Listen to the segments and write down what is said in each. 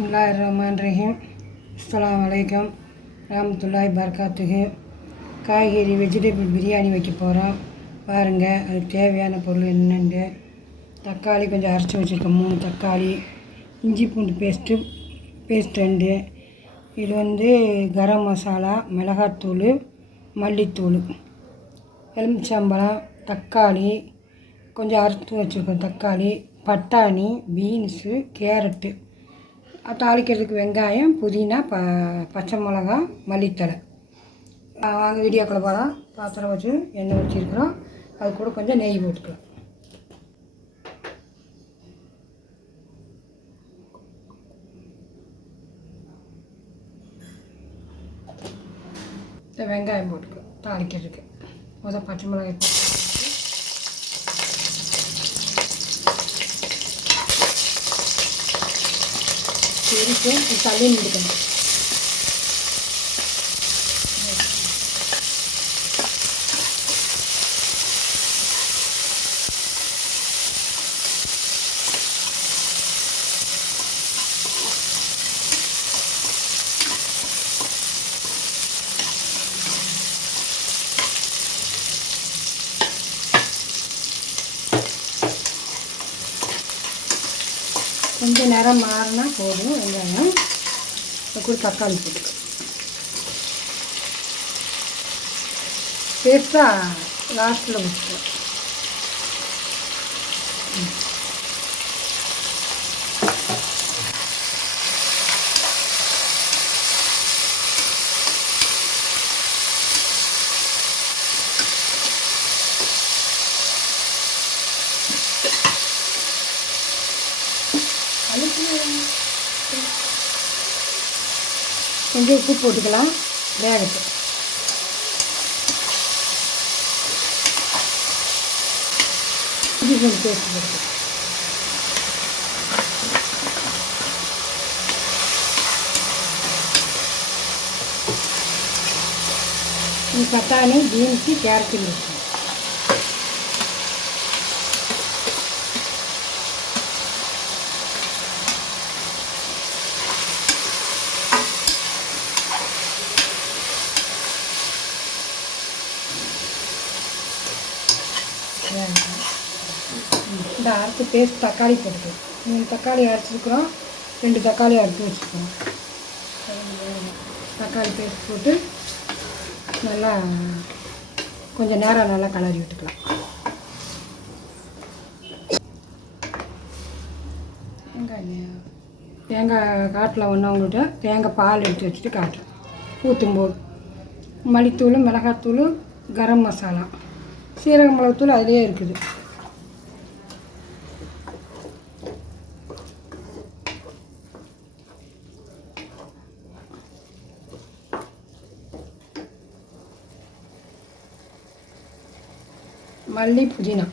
பிஸ்மில்லாஹிர்ரஹ்மானிர்ரஹீம். அஸ்ஸலாமு அலைக்கும் ரஹ்மத்துல்லாஹி பரக்காத்துஹு. காய்கறி வெஜிடபிள் பிரியாணி வைக்க போகிறோம். பாருங்கள், அதுக்கு தேவையான பொருள் என்னென்னு. தக்காளி கொஞ்சம் அரைச்சி வச்சுருக்கேன், 3 தக்காளி. இஞ்சி பூண்டு பேஸ்ட்டு 2. இது கரம் மசாலா, மிளகாத்தூள், மல்லித்தூள், எலுமிச்சம்பழம், தக்காளி கொஞ்சம் அறுத்து வச்சுருக்கோம், தக்காளி, பட்டாணி, பீன்ஸு, கேரட்டு, தாளிக்கிறதுக்கு வெங்காயம், புதினா, பச்சை மிளகா, மல்லித்தழை. வாங்க வீடியோக்குள்ளே போகலாம். பாத்திரம் வச்சு எண்ணெய் வச்சுருக்குறோம், அது கூட கொஞ்சம் நெய் போட்டுக்கலாம். வெங்காயம் போட்டுக்கலாம் தாளிக்கிறதுக்கு. முதல் பச்சை மிளகாய் போட்டு தள்ளி நின்றுக்கணும். கொஞ்சம் நேரம் மாறினா போதும். வெங்காயம் கூட தக்காளி போட்டுக்கலாம். பேஸ்ட்டாக லாஸ்ட்டில் ஊற்றிக்கலாம். கொஞ்சம் உப்பு போட்டுக்கலாம் வேகத்தை. இஞ்சி பூண்டு பேஸ்ட் போட்டு பட்டாணி, பீன்ஸு, கேரட்டு மிக்ஸ். இந்த அரைச்சி பேஸ்ட் தக்காளி போட்டுக்கலாம். 3 தக்காளி அரைச்சிருக்கிறோம், 2 தக்காளி அரைச்சி வச்சுருக்கோம். தக்காளி பேஸ்ட் போட்டு நல்லா கொஞ்சம் நேரம் நல்லா கிளறி விட்டுக்கலாம். தேங்காய் காட்டில் ஒன்றவங்கள்ட்ட தேங்காய் பால் எடுத்து வச்சுட்டு காட்டுறேன். ஊற்றும்போது மல்லித்தூள், மிளகாத்தூள், கரம் மசாலா, சீரக மிளகுத்தூள் அதிலே இருக்குது. மல்லி, புதினா.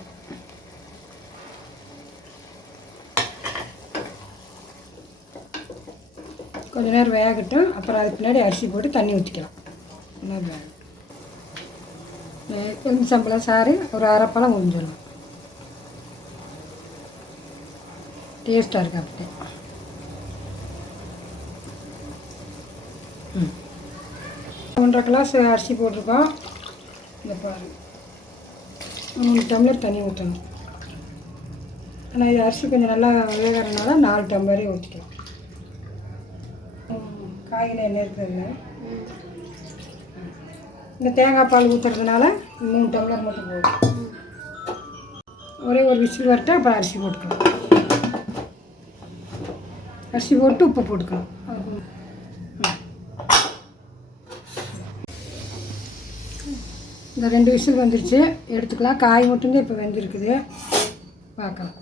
கொஞ்ச நேரம் வேகட்டும். அப்புறம் அதுக்கு பின்னாடி அரிசி போட்டு தண்ணி ஊற்றிக்கலாம். கொஞ்சம் சம்பளம் சாறு ஒரு அரைப்பழம் முடிஞ்சிடலாம். டேஸ்ட்டாக இருக்கு. அப்படியே 1.5 கிளாஸ் அரிசி போட்டிருக்கோம். இந்த பாருங்க, 3 டம்ளர் தண்ணி ஊற்றணும். ஆனால் இது அரிசி கொஞ்சம் நல்லா வேகிறதுனால 4 டம்ளரே ஊற்றிக்கலாம். காய்கறி எண்ணெய் இருக்கிறதுல இந்த தேங்காய் பால் ஊற்றுறதுனால 3 டம்ளர் மட்டும் போடும். ஒரே ஒரு விசில் வரட்டு. அப்புறம் அரிசி போட்டுக்கலாம். அரிசி போட்டு உப்பு போட்டுக்கலாம். இந்த 2 விசில் வந்துருச்சு, எடுத்துக்கலாம். காய் மட்டும்தான் இப்போ வெந்திருக்குது, பார்க்கலாம்.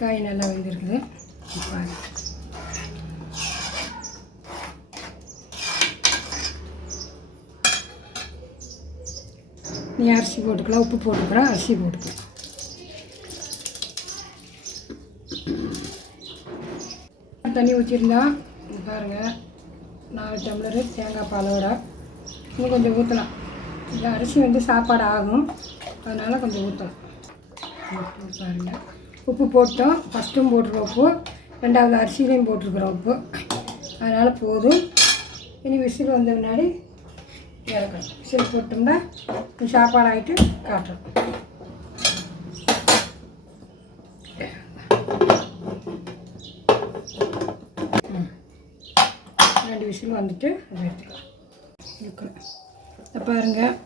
காய் நல்லா வெந்திருக்குது. நீ அரிசி போட்டுக்கலாம், உப்பு போட்டுக்கலாம், அரிசி போட்டுக்கலாம். தண்ணி ஊற்றிருந்தா பாருங்கள், 4 டம்ளரு தேங்காய் பாலோட இன்னும் கொஞ்சம் ஊற்றலாம். இல்லை அரிசி சாப்பாடு ஆகும், அதனால் கொஞ்சம் ஊற்றலாம். பாருங்கள், உப்பு போட்டோம். ஃபஸ்ட்டும் போட்டிருக்கோம் உப்பு, ரெண்டாவது அரிசியிலையும் போட்டிருக்குறோம் உப்பு. அதனால் போதும். இனி விசில் வந்த முன்னாடி இறக்கணும். விசில் போட்டோம்னா சாப்பாடு ஆகிட்டு காட்டுறோம். ரெண்டு விசில் வந்துட்டு எடுத்துக்கலாம். இருக்கிறேன் பாருங்கள்,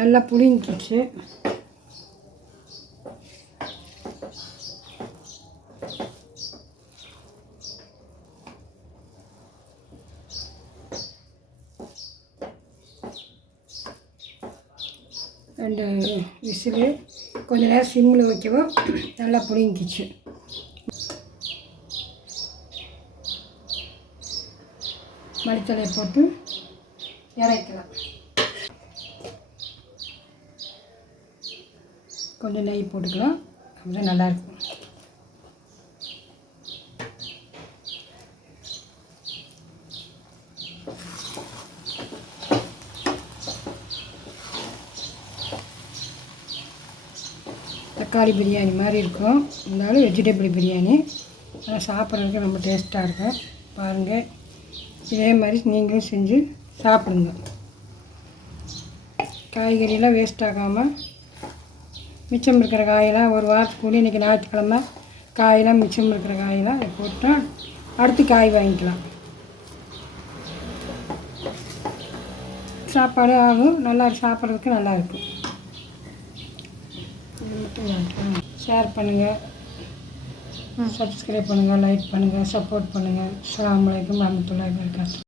நல்லா புளிஞ்சிச்சு. ரெண்டு விசிலு கொஞ்சம் நேரம் சிம்மில் வைக்கவும் நல்லா புளிங்கிச்சு. மல்லித்தலையை போட்டு இறக்கலாம். கொஞ்சம் நெய் போட்டுக்கலாம், அப்படிதான் நல்லாயிருக்கும். தக்காளி பிரியாணி மாதிரி இருக்கும், இருந்தாலும் வெஜிடபிள் பிரியாணி. ஆனால் சாப்பிட்றதுக்கு ரொம்ப டேஸ்ட்டாக இருக்கும். பாருங்கள், இதே மாதிரி நீங்களும் செஞ்சு சாப்பிடுங்க. காய்கறியெல்லாம் வேஸ்ட் ஆகாமல் மிச்சம் இருக்கிற காயெல்லாம் ஒரு வாரத்துக்கு கூட, இன்றைக்கி ஞாயிற்றுக்கிழமை காயெல்லாம் மிச்சம் இருக்கிற காயெல்லாம் போட்டால் அடுத்து காய் வாங்கிக்கலாம். சாப்பாடு ஆகும், நல்லா சாப்பிட்றதுக்கு நல்லாயிருக்கும். ஷேர் பண்ணுங்கள், சப்ஸ்கிரைப் பண்ணுங்கள், லைக் பண்ணுங்கள், சப்போர்ட் பண்ணுங்கள். அஸ்ஸலாமு அலைக்கும் வரஹ்மத்துல்லாஹி வபரகாத்துஹு.